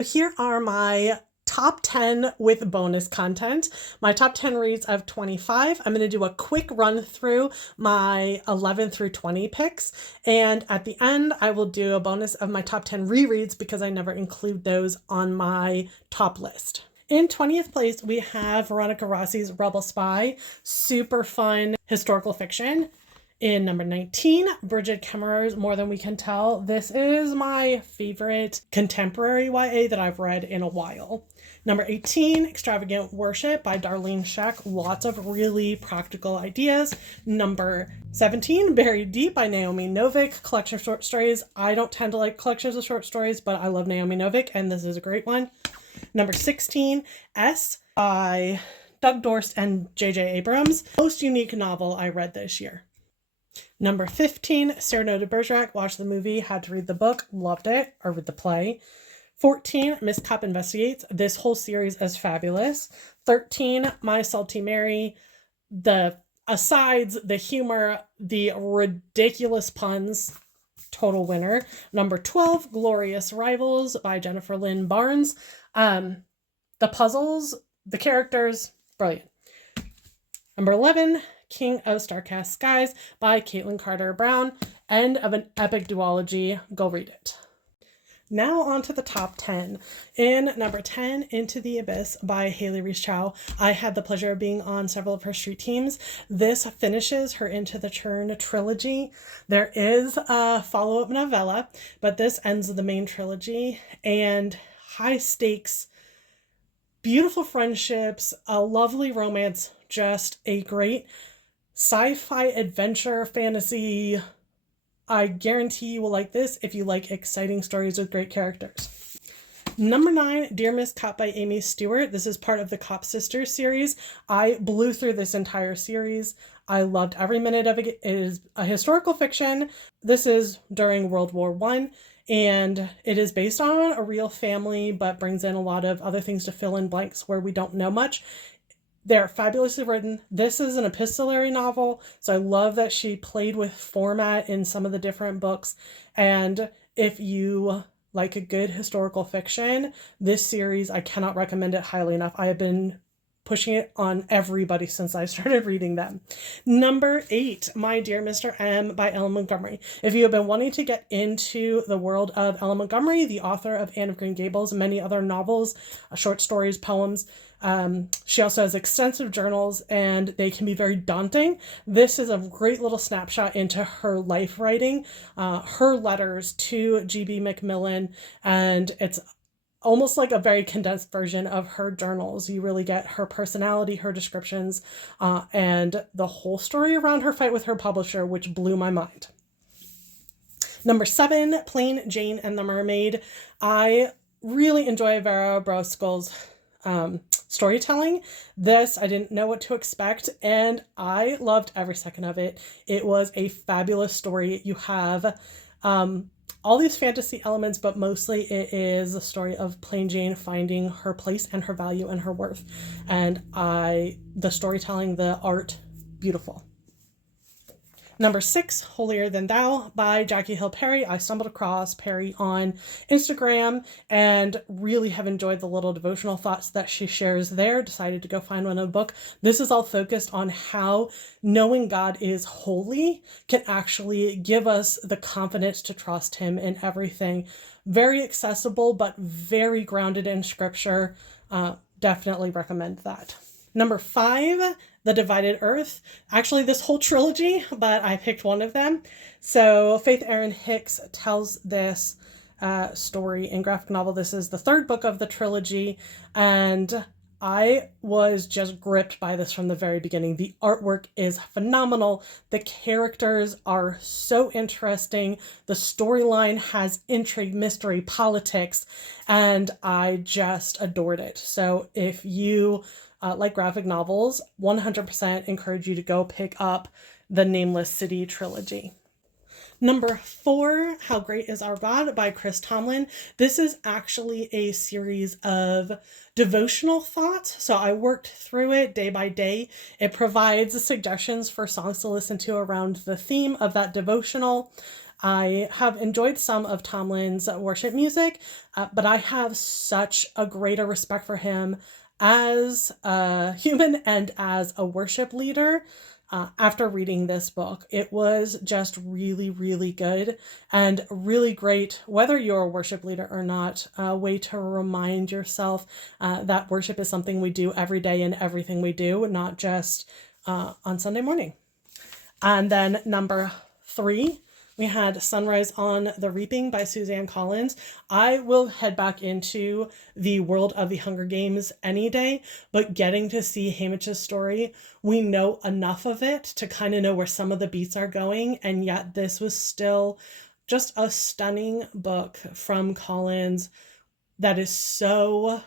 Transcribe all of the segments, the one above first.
Here are my top 10 with bonus content. My top 10 reads of 25. I'm going to do a quick run through my 11 through 20 picks. And at the end, I will do a bonus of my top 10 rereads because I never include those on my top list. In 20th place, we have Veronica Rossi's Rebel Spy. Super fun historical fiction. In number 19, Bridget Kemmerer's More Than We Can Tell. This is my favorite contemporary YA that I've read in a while. Number 18, Extravagant Worship by Darlene Zschech. Lots of really practical ideas. Number 17, Buried Deep by Naomi Novik. Collection of short stories. I don't tend to like collections of short stories, but I love Naomi Novik, and this is a great one. Number 16, S by Doug Dorst and J.J. Abrams. Most unique novel I read this year. Number 15, Cyrano de Bergerac. Watched the movie, had to read the book, loved it, or read the play. 14, Miss Kopp Investigates. This whole series is fabulous. 13, My Salty Mary. The asides, the humor, the ridiculous puns, total winner. Number 12, Glorious Rivals by Jennifer Lynn Barnes. The puzzles, the characters, brilliant. Number 11, King of Starcast Skies by Kaitlyn Carter Brown. End of an epic duology. Go read it. Now on to the top 10. In number 10, Into the Abyss by Hayley Reese Chow. I had the pleasure of being on several of her street teams. This finishes her Into the Churn trilogy. There is a follow-up novella, but this ends the main trilogy. And high stakes, beautiful friendships, a lovely romance, just a great sci-fi adventure fantasy. I guarantee you will like this if you like exciting stories with great characters. Number 9, Dear Miss Kopp by Aimee Stewart. This is part of the Kopp Sisters series. I blew through this entire series. I loved every minute of it. It is a historical fiction. This is during World War I, and it is based on a real family, but brings in a lot of other things to fill in blanks where we don't know much. They're fabulously written. This is an epistolary novel, so I love that she played with format in some of the different books. And if you like a good historical fiction, this series, I cannot recommend it highly enough. I have been pushing it on everybody since I started reading them. Number 8, My Dear Mr. M by Ellen Montgomery. If you have been wanting to get into the world of Ellen Montgomery, the author of Anne of Green Gables, many other novels, short stories, poems, she also has extensive journals, and they can be very daunting. This is a great little snapshot into her life writing, her letters to G.B. Macmillan, and it's almost like a very condensed version of her journals. You really get her personality, her descriptions, and the whole story around her fight with her publisher, which blew my mind. Number 7, Plain Jane and the Mermaid. I really enjoy Vera Brosgol's storytelling. This, I didn't know what to expect, and I loved every second of it. It was a fabulous story. You have all these fantasy elements, but mostly it is a story of Plain Jane finding her place and her value and her worth. And the storytelling, the art, beautiful. Number 6, Holier Than Thou by Jackie Hill Perry. I stumbled across Perry on Instagram and really have enjoyed the little devotional thoughts that she shares there. Decided to go find one in the book. This is all focused on how knowing God is holy can actually give us the confidence to trust him in everything. Very accessible, but very grounded in scripture. Definitely recommend that. Number 5, The Divided Earth. Actually, this whole trilogy, but I picked one of them. So Faith Erin Hicks tells this story in graphic novel. This is the 3rd book of the trilogy, and I was just gripped by this from the very beginning. The artwork is phenomenal. The characters are so interesting. The storyline has intrigue, mystery, politics, and I just adored it. So if you like graphic novels, 100% encourage you to go pick up the Nameless City trilogy. Number 4, How Great Is Our God by Chris Tomlin. This is actually a series of devotional thoughts. So I worked through it day by day. It provides suggestions for songs to listen to around the theme of that devotional. I have enjoyed some of Tomlin's worship music, but I have such a greater respect for him as a human and as a worship leader. After reading this book, it was just really, really good and really great, whether you're a worship leader or not, a way to remind yourself that worship is something we do every day in everything we do, not just on Sunday morning. And then number 3, we had Sunrise on the Reaping by Suzanne Collins. I will head back into the world of the Hunger Games any day, but getting to see Hamish's story, we know enough of it to kind of know where some of the beats are going, and yet this was still just a stunning book from Collins that is so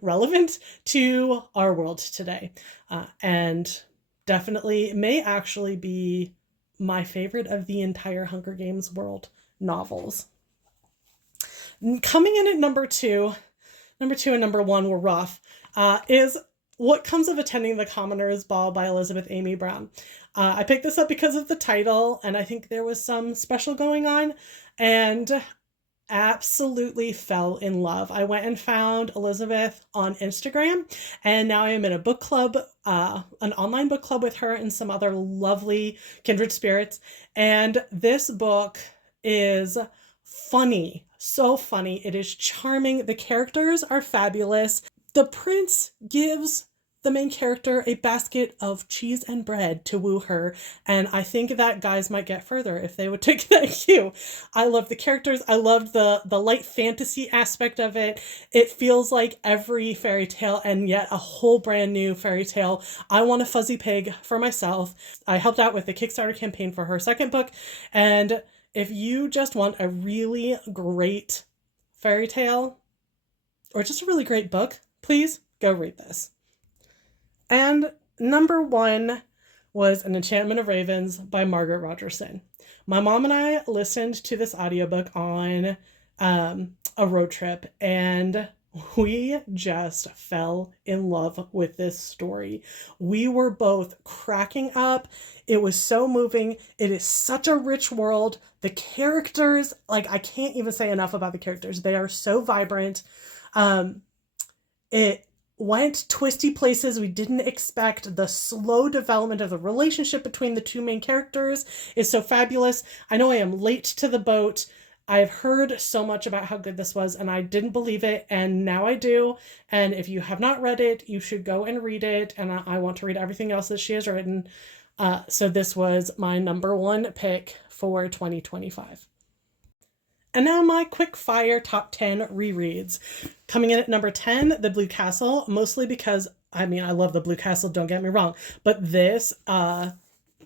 relevant to our world today, and definitely may actually be my favorite of the entire Hunger Games world novels. Coming in at number 2 and number 1 were rough, is What Comes of Attending the Commoners' Ball by Elisabeth Aimee Brown. I picked this up because of the title, and I think there was some special going on, and absolutely fell in love. I went and found Elisabeth on Instagram, and now I am in a book club, an online book club with her and some other lovely kindred spirits. And this book is funny, so funny. It is charming. The characters are fabulous. The prince gives the main character a basket of cheese and bread to woo her, and I think that guys might get further if they would take that cue. I love the characters. I loved the light fantasy aspect of it. It feels like every fairy tale, and yet a whole brand new fairy tale. I want a fuzzy pig for myself. I helped out with the Kickstarter campaign for her second book, and if you just want a really great fairy tale or just a really great book, please go read this. And number 1 was An Enchantment of Ravens by Margaret Rogerson. My mom and I listened to this audiobook on a road trip, and we just fell in love with this story. We were both cracking up. It was so moving. It is such a rich world. The characters, like, I can't even say enough about the characters. They are so vibrant. It went twisty places we didn't expect. The slow development of the relationship between the two main characters is so fabulous. I know I am late to the boat. I've heard so much about how good this was, and I didn't believe it, and now I do. And if you have not read it, you should go and read it, and I want to read everything else that she has written. So this was my number 1 pick for 2025. And now my quick fire top 10 rereads. Coming in at number 10, The Blue Castle, mostly because, I mean, I love The Blue Castle, don't get me wrong, but this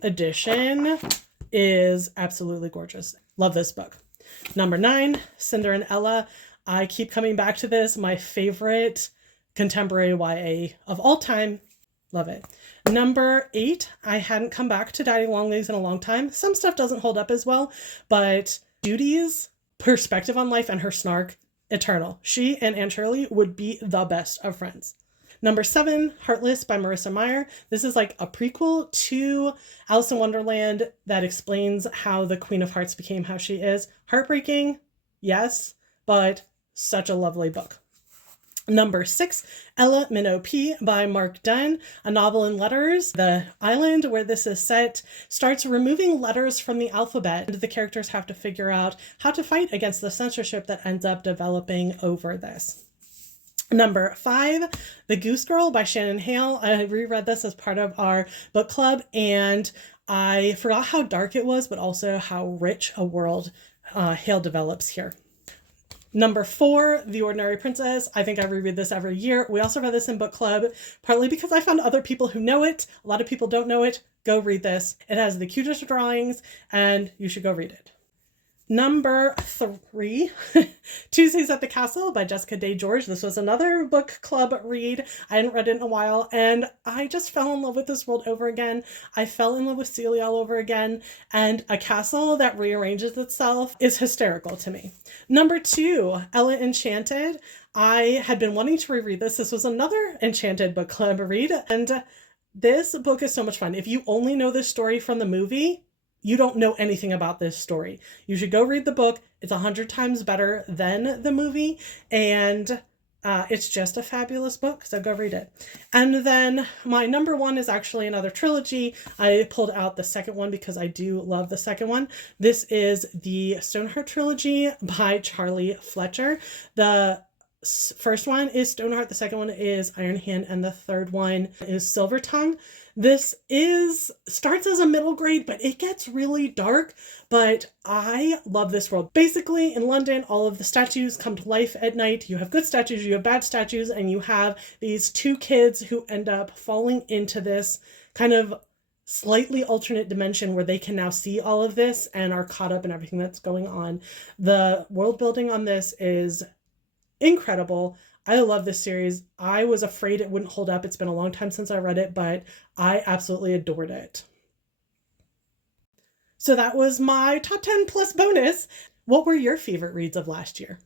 edition is absolutely gorgeous. Love this book. Number 9, Cinder and Ella. I keep coming back to this, my favorite contemporary YA of all time. Love it. Number 8, I hadn't come back to Daddy Longlegs in a long time. Some stuff doesn't hold up as well, but Judy's perspective on life and her snark, eternal. She and Aunt Shirley would be the best of friends. Number 7, Heartless by Marissa Meyer. This is like a prequel to Alice in Wonderland that explains how the Queen of Hearts became how she is. Heartbreaking, yes, but such a lovely book. Number 6, Ella Minnow P by Mark Dunn, a novel in letters. The island where this is set starts removing letters from the alphabet, and the characters have to figure out how to fight against the censorship that ends up developing over this. Number 5, The Goose Girl by Shannon Hale. I reread this as part of our book club, and I forgot how dark it was, but also how rich a world Hale develops here. Number 4, The Ordinary Princess. I think I reread this every year. We also read this in book club, partly because I found other people who know it. A lot of people don't know it. Go read this. It has the cutest drawings, and you should go read it. Number 3, Tuesdays at the Castle by Jessica Day George. This was another book club read. I hadn't read it in a while, and I just fell in love with this world over again. I fell in love with Celia all over again, and a castle that rearranges itself is hysterical to me. Number 2, Ella Enchanted. I had been wanting to reread this. This was another Enchanted book club read, and this book is so much fun. If you only know this story from the movie, you don't know anything about this story. You should go read the book. It's 100 times better than the movie, and it's just a fabulous book, so go read it. And then my number one is actually another trilogy. I pulled out the second one because I do love the second one. This is the Stoneheart trilogy by Charlie Fletcher. The first one is Stoneheart, the second one is Iron Hand, and the third one is Silver Tongue. This starts as a middle grade, but it gets really dark. But I love this world. Basically, in London, all of the statues come to life at night. You have good statues, you have bad statues, and you have these two kids who end up falling into this kind of slightly alternate dimension where they can now see all of this and are caught up in everything that's going on. The world building on this is incredible. I love this series. I was afraid it wouldn't hold up. It's been a long time since I read it, but I absolutely adored it. So that was my top 10 plus bonus. What were your favorite reads of last year?